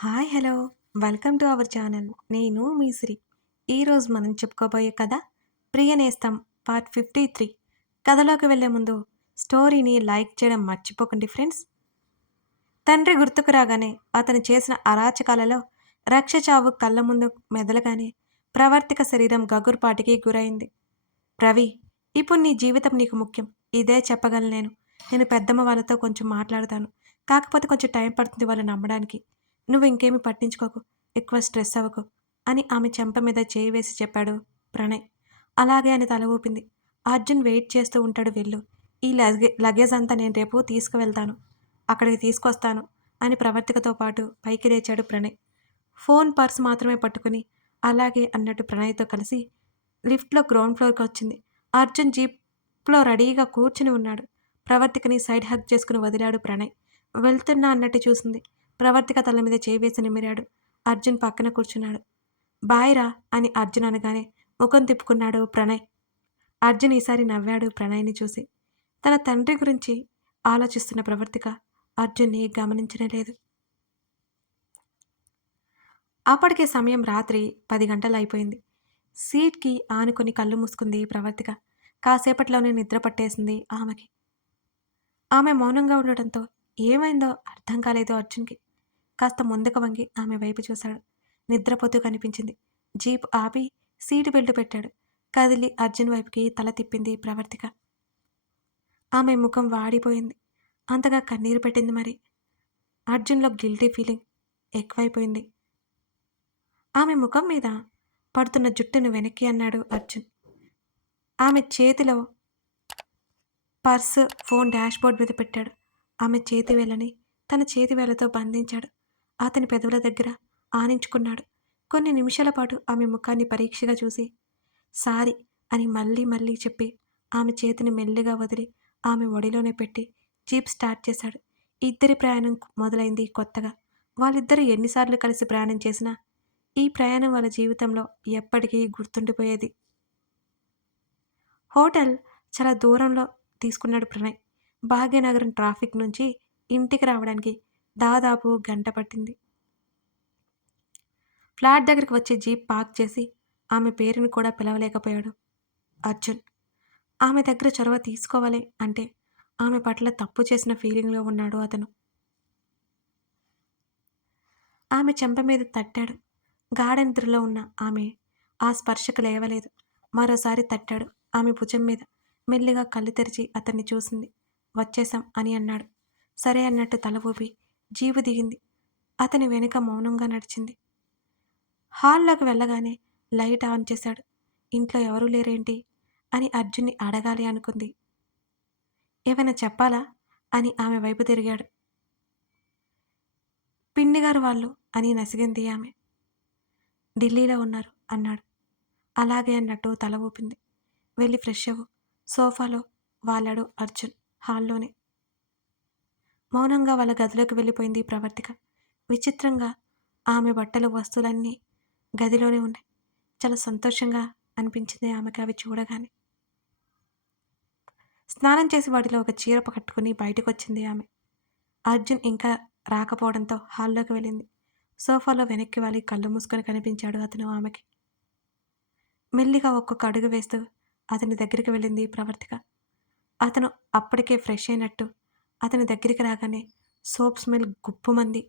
Hi hello welcome to our channel. నేను మీ శ్రీ. ఈరోజు మనం చెప్పుకోబోయే కథ ప్రియనేస్తం పార్ట్ 53. కథలోకి వెళ్ళే ముందు స్టోరీని లైక్ చేయడం మర్చిపోకండి ఫ్రెండ్స్. తండ్రి గుర్తుకు రాగానే అతను చేసిన అరాచకాలలో రక్ష చావు కళ్ళ ముందు మెదలగానే ప్రవర్తిక శరీరం గగుర్పాటికి గురైంది. రవి, ఇప్పుడు నీ జీవితం నీకు ముఖ్యం. ఇదే చెప్పగలను నేను. నేను పెద్దమ్మ వాళ్ళతో కొంచెం మాట్లాడతాను. కాకపోతే కొంచెం టైం పడుతుంది వాళ్ళు నమ్మడానికి. నువ్వు ఇంకేమీ పట్టించుకోకు. ఎక్కువ స్ట్రెస్ అవ్వకు అని ఆమె చెంప మీద చేయి వేసి చెప్పాడు ప్రణయ్. అలాగే అని తల ఊపింది. అర్జున్ వెయిట్ చేస్తూ ఉంటాడు వెళ్ళు. ఈ లగేజ్ అంతా నేను రేపు తీసుకువెళ్తాను. అక్కడికి తీసుకొస్తాను అని ప్రవర్తికతో పాటు పైకి లేచాడు ప్రణయ్. ఫోన్ పర్స్ మాత్రమే పట్టుకుని అలాగే అన్నట్టు ప్రణయ్తో కలిసి లిఫ్ట్‌లో గ్రౌండ్ ఫ్లోర్‌కి వచ్చింది. అర్జున్ జీప్‌లో రెడీగా కూర్చుని ఉన్నాడు. ప్రవర్తికని సైడ్ హగ్ చేసుకుని వదిలాడు ప్రణయ్. వెళ్తున్నా అన్నట్టు చూసింది. ప్రవర్తిక తల మీద చేయి వేసి నిమిరాడు. అర్జున్ పక్కన కూర్చున్నాడు. బాయ్ రా అని అర్జున్ అనగానే ముఖం తిప్పుకున్నాడు ప్రణయ్. అర్జున్ ఈసారి నవ్వాడు ప్రణయ్‌ని చూసి. తన తండ్రి గురించి ఆలోచిస్తున్న ప్రవర్తిక అర్జున్‌ని గమనించనే లేదు. అప్పటికే సమయం రాత్రి 10 గంటలయిపోయింది. సీట్‌కి ఆనుకుని కళ్ళు మూసుకుంది ప్రవర్తిక. కాసేపట్లోనే నిద్ర పట్టేసింది ఆమెకి. ఆమె మౌనంగా ఉండటంతో ఏమైందో అర్థం కాలేదు అర్జున్‌కి. కాస్త ముందుకు వంగి ఆమె వైపు చూశాడు. నిద్రపోతూ కనిపించింది. జీప్ ఆపి సీటు బెల్ట్ పెట్టాడు. కదిలి అర్జున్ వైపుకి తల తిప్పింది ప్రవర్తిక. ఆమె ముఖం వాడిపోయింది. అంతగా కన్నీరు పెట్టింది మరి. అర్జున్‌లో గిల్టీ ఫీలింగ్ ఎక్కువైపోయింది. ఆమె ముఖం మీద పడుతున్న జుట్టును వెనక్కి అన్నాడు అర్జున్. ఆమె చేతిలో పర్స్, ఫోన్ డాష్‌బోర్డ్ మీద పెట్టాడు. ఆమె చేతి వేళ్ళని తన చేతి వేళ్ళతో బంధించాడు. అతని పెదవుల దగ్గర ఆనించుకున్నాడు. కొన్ని నిమిషాల పాటు ఆమె ముఖాన్ని పరీక్షగా చూసి, సారీ అని మళ్ళీ మళ్ళీ చెప్పి, ఆమె చేతిని మెల్లిగా వదిలి ఆమె ఒడిలోనే పెట్టి జీప్ స్టార్ట్ చేశాడు. ఇద్దరి ప్రయాణం మొదలైంది కొత్తగా. వాళ్ళిద్దరూ ఎన్నిసార్లు కలిసి ప్రయాణం చేసినా, ఈ ప్రయాణం వాళ్ళ జీవితంలో ఎప్పటికీ గుర్తుండిపోయేది. హోటల్ చాలా దూరంలో తీసుకున్నాడు ప్రణయ్. భాగ్యనగరం ట్రాఫిక్ నుంచి ఇంటికి రావడానికి దాదాపు గంట పట్టింది. ఫ్లాట్ దగ్గరికి వచ్చి జీప్ పార్క్ చేసి ఆమె పేరుని కూడా పిలవలేకపోయాడు అర్జున్. ఆమె దగ్గర చొరవ తీసుకోవాలి అంటే ఆమె పట్ల తప్పు చేసిన ఫీలింగ్‌లో ఉన్నాడు అతను. ఆమె చెంప మీద తట్టాడు. గాఢ నిద్రలో ఉన్న ఆమె ఆ స్పర్శకు లేవలేదు. మరోసారి తట్టాడు ఆమె భుజం మీద. మెల్లిగా కళ్ళు తెరిచి అతన్ని చూసింది. వచ్చేశాం అని అన్నాడు. సరే అన్నట్టు తల ఊపి జీపు దిగింది. అతని వెనుక మౌనంగా నడిచింది. హాల్లోకి వెళ్ళగానే లైట్ ఆన్ చేశాడు. ఇంట్లో ఎవరూ లేరేంటి అని అర్జున్ని అడగాలి అనుకుంది. ఏమైనా చెప్పాలా అని ఆమె వైపు తిరిగాడు. పిన్నిగారు వాళ్ళు అని నసిగింది ఆమె. ఢిల్లీలో ఉన్నారు అన్నాడు. అలాగే అన్నట్టు తల ఊపింది. వెళ్ళి ఫ్రెష్ అవ్వు. సోఫాలో వాలాడు అర్జున్ హాల్లోనే. మౌనంగా వాళ్ళ గదిలోకి వెళ్ళిపోయింది ప్రవర్తిక. విచిత్రంగా ఆమె బట్టలు వస్తువులన్నీ గదిలోనే ఉన్నాయి. చాలా సంతోషంగా అనిపించింది ఆమెకి అవి చూడగానే. స్నానం చేసి వాటిలో ఒక చీర కట్టుకుని బయటకొచ్చింది ఆమె. అర్జున్ ఇంకా రాకపోవడంతో హాల్లోకి వెళ్ళింది. సోఫాలో వెనక్కి వాలి కళ్ళు మూసుకొని కనిపించాడు అతను ఆమెకి. మెల్లిగా ఒక్కొక్క అడుగు వేస్తూ అతని దగ్గరికి వెళ్ళింది ప్రవర్తిక. అతను అప్పటికే ఫ్రెష్ అయినట్టు అతని దగ్గరికి రాగానే సోప్ స్మెల్ గుప్పుమంది.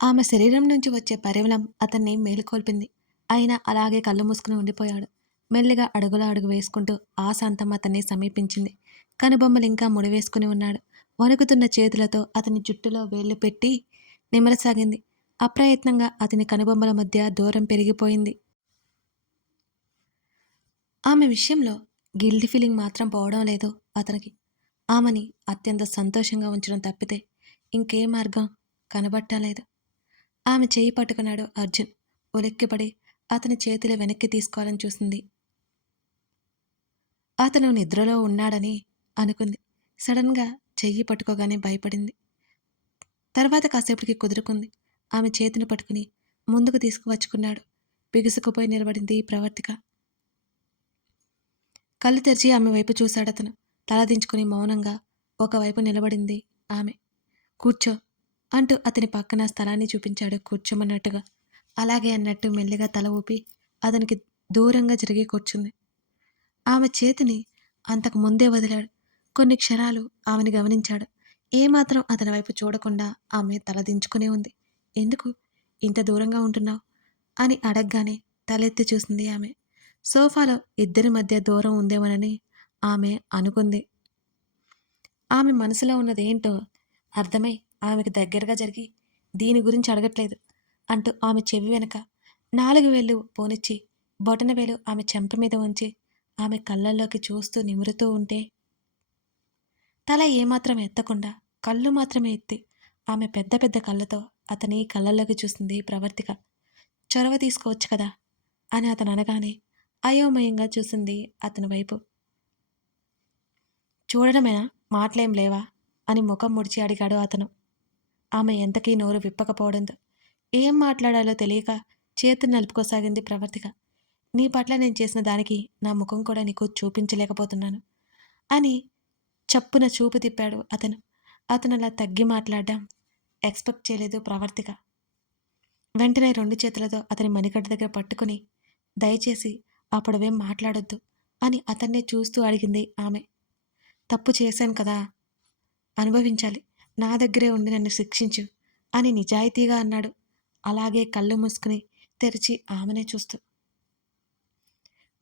ఆమె శరీరం నుంచి వచ్చే పరిమళం అతన్ని మేలుకొల్పింది. అయినా అలాగే కళ్ళు మూసుకుని ఉండిపోయాడు. మెల్లిగా అడుగులో అడుగు వేసుకుంటూ ఆశాంతం అతన్ని సమీపించింది. కనుబొమ్మలు ఇంకా ముడివేసుకుని ఉన్నాడు. వణుకుతున్న చేతులతో అతని జుట్టులో వేళ్లు పెట్టి నిమరసాగింది. అప్రయత్నంగా అతని కనుబొమ్మల మధ్య దూరం పెరిగిపోయింది. ఆమె విషయంలో గిల్టీ ఫీలింగ్ మాత్రం పోవడం లేదు అతనికి. ఆమెని అత్యంత సంతోషంగా ఉంచడం తప్పితే ఇంకే మార్గం కనబట్టలేదు. ఆమె చేయి పట్టుకున్నాడు అర్జున్. ఉలిక్కిపడి అతని చేతులు వెనక్కి తీసుకోవాలని చూసింది. అతను నిద్రలో ఉన్నాడని అనుకుంది. సడన్గా చెయ్యి పట్టుకోగానే భయపడింది. తర్వాత కాసేపటికి కుదురుకుంది. ఆమె చేతిని పట్టుకుని ముందుకు తీసుకువచ్చుకున్నాడు. బిగుసుకుపోయి నిలబడింది ప్రవర్తిక. కళ్ళు తెరిచి ఆమె వైపు చూశాడతను. తల దించుకుని మౌనంగా ఒకవైపు నిలబడింది ఆమె. కూర్చో అంటూ అతని పక్కన స్థలాన్ని చూపించాడు కూర్చోమన్నట్టుగా. అలాగే అన్నట్టు మెల్లిగా తల ఊపి అతనికి దూరంగా జరిగి కూర్చుంది. ఆమె చేతిని అంతకు ముందే వదిలాడు. కొన్ని క్షణాలు ఆమెను గమనించాడు. ఏమాత్రం అతని వైపు చూడకుండా ఆమె తల దించుకునే ఉంది. ఎందుకు ఇంత దూరంగా ఉంటున్నావు అని అడగగానే తలెత్తి చూసింది ఆమె. సోఫాలో ఇద్దరి మధ్య దూరం ఉందేమోనని ఆమె అనుకుంది. ఆమె మనసులో ఉన్నదేంటో అర్థమై ఆమెకు దగ్గరగా జరిగి దీని గురించి అడగట్లేదు అంటూ ఆమె చెవి వెనక 4 వేళ్ళు పోనిచ్చి బొటనవేలు ఆమె చెంప మీద ఉంచి ఆమె కళ్ళల్లోకి చూస్తూ నిమురుతూ ఉంటే తల ఏమాత్రం ఎత్తకుండా కళ్ళు మాత్రమే ఎత్తి ఆమె పెద్ద పెద్ద కళ్ళతో అతని కళ్ళల్లోకి చూసింది ప్రవర్తిక. చొరవ తీసుకోవచ్చు కదా అని అతను అనగానే అయోమయంగా చూసింది అతని వైపు. చూడడమేనా, మాటలేం లేవా అని ముఖం ముడిచి అడిగాడు అతను. ఆమె ఎంతకీ నోరు విప్పకపోవడంతో ఏం మాట్లాడాలో తెలియక చేతులు నలుపుకోసాగింది ప్రవర్తిక. నీ పట్ల నేను చేసిన దానికి నా ముఖం కూడా నీకు చూపించలేకపోతున్నాను అని చప్పున చూపు తిప్పాడు అతను. అతను అలా తగ్గి మాట్లాడడం ఎక్స్పెక్ట్ చేయలేదు ప్రవర్తిక. వెంటనే 2 చేతులతో అతని మణికట్టు దగ్గర పట్టుకుని దయచేసి అప్పుడవేం మాట్లాడొద్దు అని అతన్నే చూస్తూ అడిగింది ఆమె. తప్పు చేశాను కదా, అనుభవించాలి, నా దగ్గరే ఉండి నన్ను శిక్షించు అని నిజాయితీగా అన్నాడు. అలాగే కళ్ళు మూసుకుని తెరిచి ఆమెనే చూస్తూ.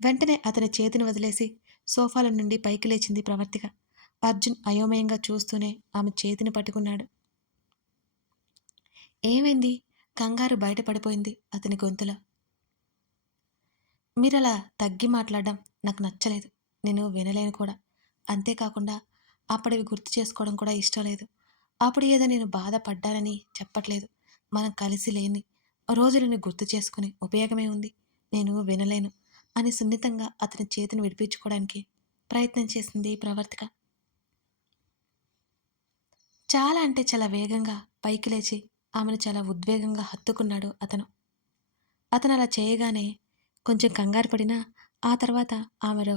వెంటనే అతని చేతిని వదిలేసి సోఫాల నుండి పైకి లేచింది ప్రవర్తిక. అర్జున్ అయోమయంగా చూస్తూనే ఆమె చేతిని పట్టుకున్నాడు. ఏమైంది? కంగారు బయటపడిపోయింది అతని గొంతులో. మీరలా తగ్గి మాట్లాడడం నాకు నచ్చలేదు. నేను వినలేను కూడా. అంతేకాకుండా అప్పటివి గుర్తు చేసుకోవడం కూడా ఇష్టం లేదు. అప్పుడు ఏదో నేను బాధపడ్డానని చెప్పట్లేదు. మనం కలిసి లేని రోజులను గుర్తు చేసుకుని ఉపయోగమే ఉంది. నేను వినలేను అని సున్నితంగా అతని చేతిని విడిపించుకోవడానికి ప్రయత్నం చేసింది ప్రవర్తిక. చాలా అంటే చాలా వేగంగా పైకి లేచి ఆమెను చాలా ఉద్వేగంగా హత్తుకున్నాడు అతను. అతను అలా చేయగానే కొంచెం కంగారు పడినా ఆ తర్వాత ఆమెలో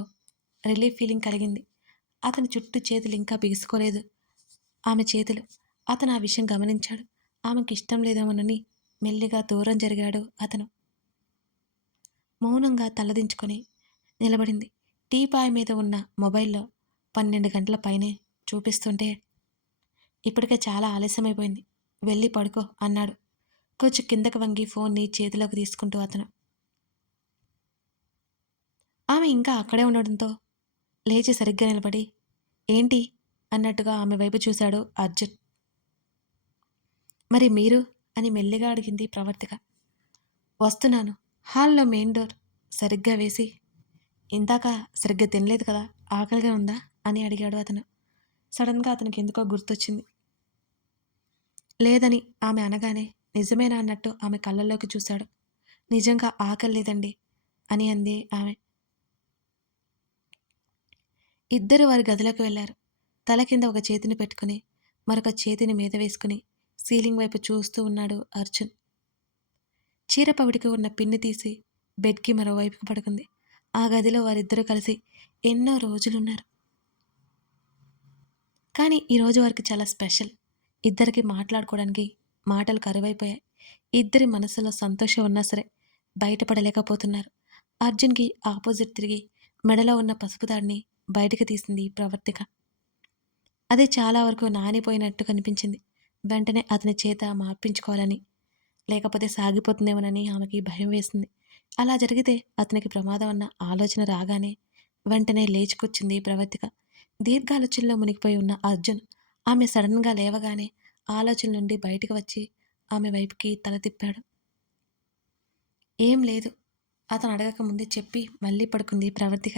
రిలీఫ్ ఫీలింగ్ కలిగింది. అతని చుట్టూ చేతులు ఇంకా బిగుసుకోలేదు ఆమె చేతులు. అతను ఆ విషయం గమనించాడు. ఆమెకి ఇష్టం లేదేమోనని మెల్లిగా దూరం జరిగాడు అతను. మౌనంగా తలదించుకొని నిలబడింది. టీపాయ్ మీద ఉన్న మొబైల్లో 12 గంటల పైనే చూపిస్తుంటే ఇప్పటికే చాలా ఆలస్యమైపోయింది, వెళ్ళి పడుకో అన్నాడు కొంచెం కిందకు వంగి ఫోన్ని చేతిలోకి తీసుకుంటూ అతను. ఆమె ఇంకా అక్కడే ఉండడంతో లేచి సరిగ్గా నిలబడి ఏంటి అన్నట్టుగా ఆమె వైపు చూశాడు అర్జున్. మరి మీరు అని మెల్లిగా అడిగింది ప్రవర్తిక. వస్తున్నాను. హాల్లో మెయిన్ డోర్ సరిగ్గా వేసి ఇందాక సరిగ్గా తినలేదు కదా, ఆకలిగా ఉందా అని అడిగాడు అతను. సడన్గా అతనికి ఎందుకో గుర్తొచ్చింది. లేదని ఆమె అనగానే నిజమేనా అన్నట్టు ఆమె కళ్ళల్లోకి చూశాడు. నిజంగా ఆకలి లేదండి అని అంది ఆమె. ఇద్దరు వారి గదిలోకి వెళ్లారు. తల కింద ఒక చేతిని పెట్టుకుని మరొక చేతిని మీద వేసుకుని సీలింగ్ వైపు చూస్తూ ఉన్నాడు అర్జున్. చీర పవిడికి ఉన్న పిన్ని తీసి బెడ్కి మరోవైపుకు పడుకుంది. ఆ గదిలో వారిద్దరూ కలిసి ఎన్నో రోజులున్నారు. కానీ ఈరోజు వారికి చాలా స్పెషల్. ఇద్దరికి మాట్లాడుకోవడానికి మాటలు కరువైపోయాయి. ఇద్దరి మనసులో సంతోషం ఉన్నా సరే బయటపడలేకపోతున్నారు. అర్జున్కి ఆపోజిట్ తిరిగి మెడలో ఉన్న పసుపు తాడిని బయటికి తీసింది ప్రవర్తిక. అది చాలా వరకు నానిపోయినట్టు కనిపించింది. వెంటనే అతని చేత మార్పించుకోవాలని, లేకపోతే సాగిపోతుందేమోనని ఆమెకి భయం వేసింది. అలా జరిగితే అతనికి ప్రమాదం అన్న ఆలోచన రాగానే వెంటనే లేచి కూర్చుంది ప్రవర్తిక. దీర్ఘాలోచనలో మునిగిపోయి ఉన్న అర్జున్ ఆమె సడన్గా లేవగానే ఆలోచన నుండి బయటకు వచ్చి ఆమె వైపుకి తల తిప్పాడు. ఏం లేదు అతను అడగక ముందే చెప్పి మళ్ళీ పడుకుంది ప్రవర్తిక.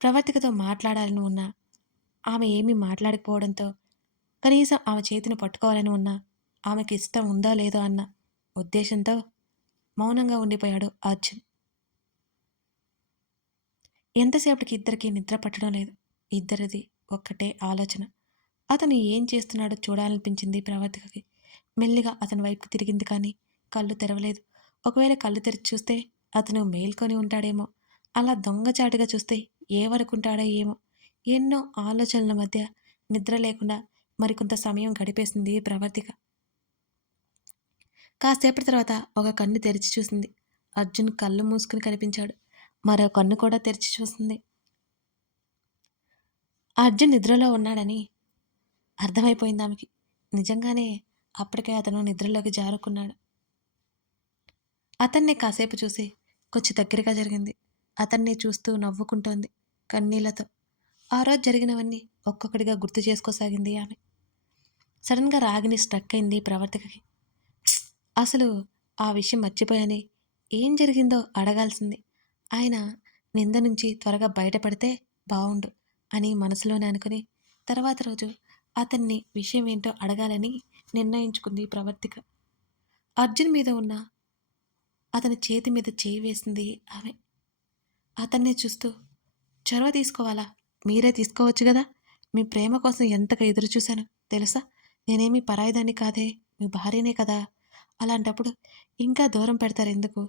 ప్రవర్తికతో మాట్లాడాలని ఉన్నా ఆమె ఏమీ మాట్లాడకపోవడంతో కనీసం ఆమె చేతిని పట్టుకోవాలని ఉన్నా ఆమెకి ఇష్టం ఉందో లేదో అన్న ఉద్దేశంతో మౌనంగా ఉండిపోయాడు అర్జున్. ఎంతసేపటికి ఇద్దరికి నిద్ర పట్టడం లేదు. ఇద్దరిది ఒక్కటే ఆలోచన. అతను ఏం చేస్తున్నాడో చూడాలనిపించింది ప్రవర్తికకి. మెల్లిగా అతని వైపు తిరిగింది కానీ కళ్ళు తెరవలేదు. ఒకవేళ కళ్ళు తెరిచి చూస్తే అతను మేల్కొని ఉంటాడేమో. అలా దొంగచాటుగా చూస్తే ఏమనుకుంటాడో ఏమో. ఎన్నో ఆలోచనల మధ్య నిద్ర లేకుండా మరికొంత సమయం గడిపేసింది ప్రవర్తిక. కాసేపటి తర్వాత ఒక కన్ను తెరిచి చూసింది. అర్జున్ కళ్ళు మూసుకుని కనిపించాడు. మరో కన్ను కూడా తెరిచి చూసింది. అర్జున్ నిద్రలో ఉన్నాడని అర్థమైపోయింది ఆమెకి. నిజంగానే అప్పటికే అతను నిద్రలోకి జారుకున్నాడు. అతన్ని కాసేపు చూసి కొంచెం దగ్గరగా జరిగింది. అతన్ని చూస్తూ నవ్వుకుంటోంది కన్నీళ్లతో. ఆ రోజు జరిగినవన్నీ ఒక్కొక్కటిగా గుర్తు చేసుకోసాగింది ఆమె. సడన్గా రాగిని స్ట్రక్ అయింది ప్రవర్తికకి. అసలు ఆ విషయం మర్చిపోయాని. ఏం జరిగిందో అడగాల్సింది. ఆయన నింద నుంచి త్వరగా బయటపడితే బావుండు అని మనసులోనే అనుకుని తర్వాత రోజు అతన్ని విషయం ఏంటో అడగాలని నిర్ణయించుకుంది ప్రవర్తిక. అర్జున్ మీద ఉన్న అతని చేతి మీద చేయి వేసింది ఆమె. అతన్నే చూస్తూ, చొరవ తీసుకోవాలా? మీరే తీసుకోవచ్చు గదా! మీ ప్రేమ కోసం ఎంతగా ఎదురుచూశాను తెలుసా? నేనేమీ పరాయిదాన్ని కాదే! మీ భార్యనే కదా! అలాంటప్పుడు ఇంకా దూరం పెడతారెందుకు?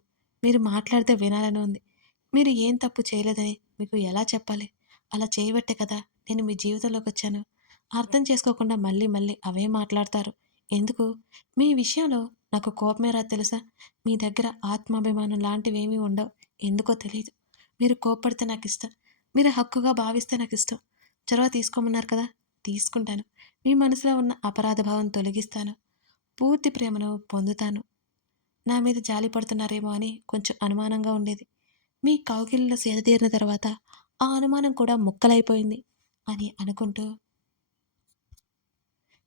మీరు మాట్లాడితే వినాలని ఉంది. మీరు ఏం తప్పు చేయలేదని మీకు ఎలా చెప్పాలి? అలా చేయబట్టే కదా నేను మీ జీవితంలోకొచ్చాను. అర్థం చేసుకోకుండా మళ్ళీ మళ్ళీ అవే మాట్లాడతారు. ఎందుకు? మీ విషయంలో నాకు కోపమే రాదు తెలుసా? మీ దగ్గర ఆత్మాభిమానం లాంటివేమీ ఉండవు. ఎందుకో తెలీదు. మీరు కోప్పడితే నాకిష్టం. మీరు హక్కుగా భావిస్తే నాకిష్టం. చొరవ తీసుకోమన్నారు కదా! తీసుకుంటాను. మీ మనసులో ఉన్న అపరాధ భావం తొలగిస్తాను. పూర్తి ప్రేమను పొందుతాను. నా మీద జాలి పడుతున్నారేమో అని కొంచెం అనుమానంగా ఉండేది. మీ కౌగిలిలో సేదతీరిన తర్వాత ఆ అనుమానం కూడా ముక్కలైపోయింది అని అనుకుంటూ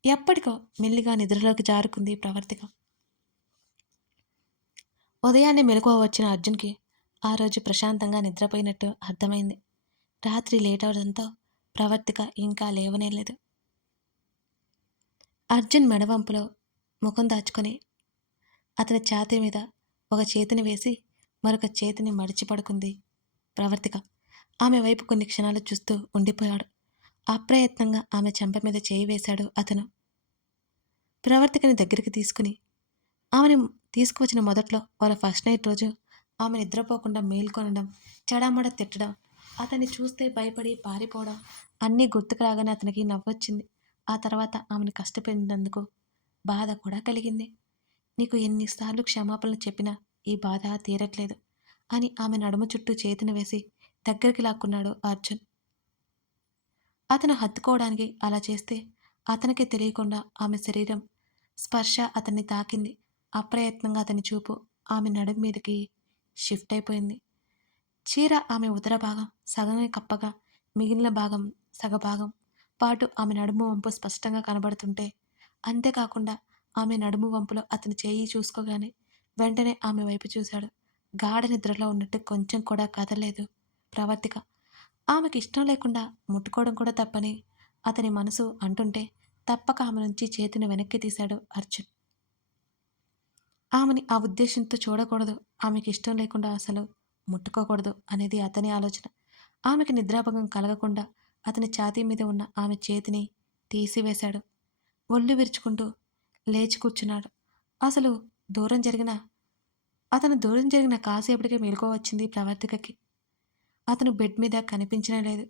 ఎప్పటికో మెల్లిగా నిద్రలోకి జారుకుంది ప్రవర్తిక. ఉదయాన్నే మెలకువ వచ్చిన అర్జున్‌కి ఆ రోజు ప్రశాంతంగా నిద్రపోయినట్టు అర్థమైంది. రాత్రి లేట్ అవడంతో ప్రవర్తిక ఇంకా లేవనేలేదు. అర్జున్ మెడవంపులో ముఖం దాచుకొని అతని ఛాతీ మీద ఒక చేతిని వేసి మరొక చేతిని మడిచి పడుకుంది ప్రవర్తిక. ఆమె వైపు కొన్ని క్షణాలు చూస్తూ ఉండిపోయాడు. అప్రయత్నంగా ఆమె చెంప మీద చేయి వేశాడు అతను. ప్రవర్తికని దగ్గరికి తీసుకుని ఆమెని తీసుకువచ్చిన మొదట్లో వాళ్ళ ఫస్ట్ నైట్ రోజు ఆమె నిద్రపోకుండా మేల్కొనడం, చెడామడా తిట్టడం, అతన్ని చూస్తే భయపడి పారిపోవడం అన్నీ గుర్తుకు రాగానే అతనికి నవ్వొచ్చింది. ఆ తర్వాత ఆమెను కష్టపెట్టినందుకు బాధ కూడా కలిగింది. నీకు ఎన్నిసార్లు క్షమాపణలు చెప్పినా ఈ బాధ తీరట్లేదు అని ఆమె నడుమ చుట్టూ చేతిని వేసి దగ్గరికి లాక్కున్నాడు అర్జున్. అతను హత్తుకోవడానికి అలా చేస్తే అతనికి తెలియకుండా ఆమె శరీరం స్పర్శ అతన్ని తాకింది. అప్రయత్నంగా అతని చూపు ఆమె నడుం మీదకి షిఫ్ట్ అయిపోయింది. చీర ఆమె ఉదర భాగం సగమే కప్పగా మిగిలిన భాగం సగభాగం పాటు ఆమె నడుము వంపు స్పష్టంగా కనబడుతుంటే, అంతేకాకుండా ఆమె నడుము వంపులో అతని చేయి చూసుకోగానే వెంటనే ఆమె వైపు చూశాడు. గాఢ నిద్రలో ఉన్నట్టు కొంచెం కూడా కదలలేదు ప్రవర్తిక. ఆమెకి ఇష్టం లేకుండా ముట్టుకోవడం కూడా తప్పని అతని మనసు అంటుంటే తప్పక ఆమె నుంచి చేతిని వెనక్కి తీశాడు అర్జున్. ఆమెని ఆ ఉద్దేశంతో చూడకూడదు, ఆమెకి ఇష్టం లేకుండా అసలు ముట్టుకోకూడదు అనేది అతని ఆలోచన. ఆమెకి నిద్రాభంగం కలగకుండా అతని ఛాతీ మీద ఉన్న ఆమె చేతిని తీసివేశాడు. ఒళ్ళు విరుచుకుంటూ లేచి కూర్చున్నాడు. అసలు దూరం జరిగిన దూరం జరిగిన కాసేపటికే మెలకువ వచ్చింది ప్రవర్తికకి. అతను బెడ్ మీద కనిపించనే లేదు.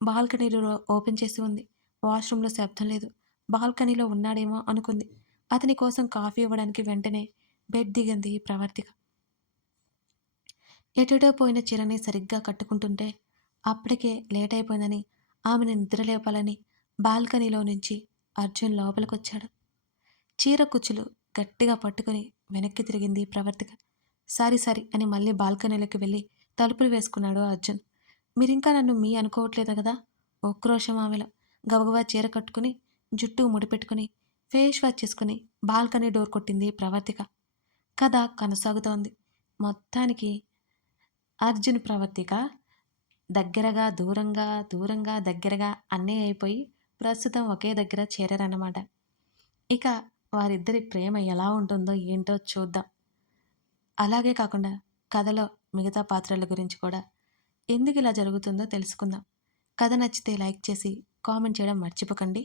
బాల్కనీలో ఓపెన్ చేసి ఉంది. వాష్రూమ్‌లో శబ్దం లేదు. బాల్కనీలో ఉన్నాడేమో అనుకుంది. అతని కోసం కాఫీ ఇవ్వడానికి వెంటనే బెడ్ దిగింది ప్రవర్తిక. ఎటెటో పోయిన చీరని సరిగ్గా కట్టుకుంటుంటే అప్పటికే లేట్ అయిపోయిందని ఆమెను నిద్రలేపాలని బాల్కనీలో నుంచి అర్జున్ లోపలికొచ్చాడు. చీర కుచ్చులు గట్టిగా పట్టుకుని వెనక్కి తిరిగింది ప్రవర్తిక. సారీ సారీ అని మళ్ళీ బాల్కనీలోకి వెళ్ళి తలుపులు వేసుకున్నాడు అర్జున్. మీరింకా నన్ను మీ అనుకోవట్లేదు కదా? ఉక్రోషం ఆమెలో. గబగబా చీర కట్టుకుని జుట్టు ముడిపెట్టుకుని ఫేస్ వాష్ చేసుకుని బాల్కనీ డోర్ కొట్టింది ప్రవర్తిక. కథ కొనసాగుతోంది. మొత్తానికి అర్జున్ ప్రవర్తిక దగ్గరగా దూరంగా దూరంగా దగ్గరగా అన్నీ అయిపోయి ప్రస్తుతం ఒకే దగ్గర చేరారన్నమాట. ఇక వారిద్దరి ప్రేమ ఎలా ఉంటుందో ఏంటో చూద్దాం. అలాగే కాకుండా కథలో మిగతా పాత్రల గురించి కూడా ఎందుకు ఇలా జరుగుతుందో తెలుసుకుందాం. కథ నచ్చితే లైక్ చేసి కామెంట్ చేయడం మర్చిపోకండి.